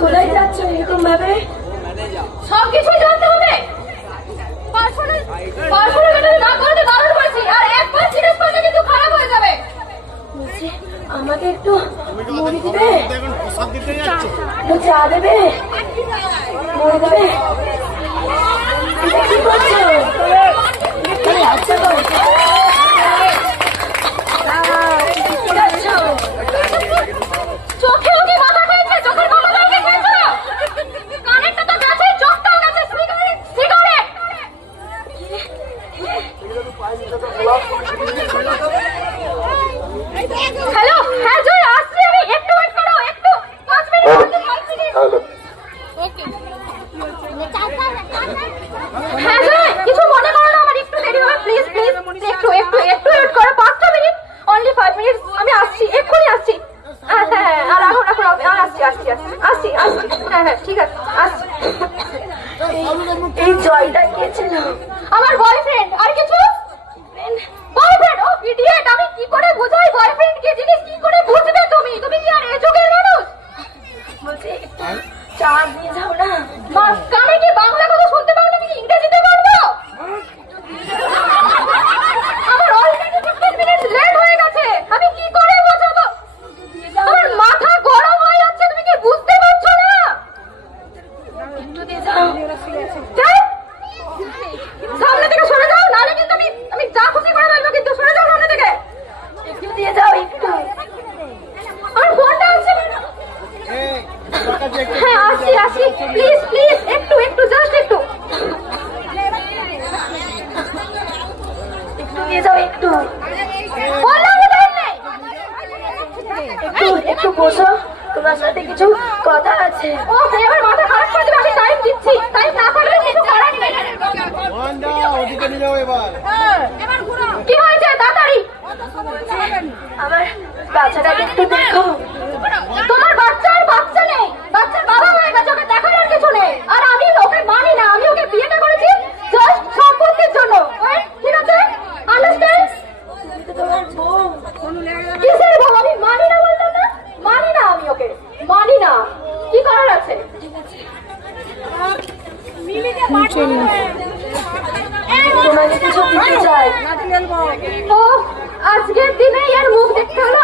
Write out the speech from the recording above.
কোথায় যাচ্ছ এরকম ভাবে? সবকিছু জানতে হবে। না করতে বারণ করেছি, আর একবার জিজ্ঞেস করলে কিন্তু খারাপ হয়ে যাবে। আমাকে একটু মুড়ি দিবে, চা দেবে, মুড়ি দেবে। কি করছো? চোখে ওকে মাথা খেয়েছে, চোখের মাথা খেয়েছে, কানেরটা তো গেছে, চোখটাও গেছে। সিগারেট হ্যালো, হ্যাঁ জয়, আসছি আমি, একটু ওয়েট করো, একটু 5 মিনিট। হ্যালো, ওকে হ্যাঁ জয়, কিছু মনে করো না, আমার একটু দেরি হবে, প্লিজ প্লিজ একটু ওয়েট করো, 5টা মিনিট, অনলি 5 মিনিট, আমি আসছি, এক্ষুনি আসছি। হ্যাঁ হ্যাঁ, আর রাখো, আসছি, হ্যাঁ ঠিক আছে, আসছি। এই জয়টা কে ছিল? আমার বয়ফ্রেন্ড। আর কিছু? বয়ফ্রেন্ড? ও ইডিয়েট, আমি কি করে বোঝাই বয়ফ্রেন্ড কি জিনিস, কি করে বুঝবে তুমি? তুমি কি আর এই যুগের মানুষ? বলছি চা দিয়ে যাও না। কানে কি বাংলা কথা শুনতে পাও নাকি ইংরেজিতে বলবো? আমার অলরেডি 15 মিনিট লেট হয়ে গেছে, আমি কি করে বোঝাবো? আমার মাথা গরম হয়ে যাচ্ছে, তুমি কি বুঝতে পারছো না? একটু দিয়ে যাও। সামনে থেকে সরে যাও, নাহলে কিন্তু আমি যা খুশি করে বলবো, কিন্তু সরে যাও সামনে থেকে। একটু দিয়ে যাও, একটু। আমার ফোনটা আছে। হ্যাঁ আসছি, প্লিজ একটু জাস্ট একটু দিয়ে যাও, একটু। বললাম তো টাইম নেই। একটু বসো, তোমার সাথে কিছু কথা আছে। ও এবার মাথা খারাপ করে দেবে, আমি টাইম দিচ্ছি, টাইম না থাকলে কিছু করার নেই। কি হয়েছে তাড়াতাড়ি? আমার বাচ্চাটাকে একটু দেখো। তোমার বাচ্চা নেই, বাচ্চার বাবা হয়ে গেছে, ওকে দেখার আর কিছু নেই। আর আমি ওকে মানি না, আমি ওকে বিয়েটা করেছি জাস্ট সম্পত্তির জন্য। ঠিক আছে, আন্ডারস্ট্যান্ড? তোমার বউ। কিসের বউ? আমি মানি না বললাম না, মানি না, আমি ওকে মানি না। কি করার আছে? তোমাকে কিছু দিতে চাই। ও আজকের দিনে এর মুখ দেখতে হলো।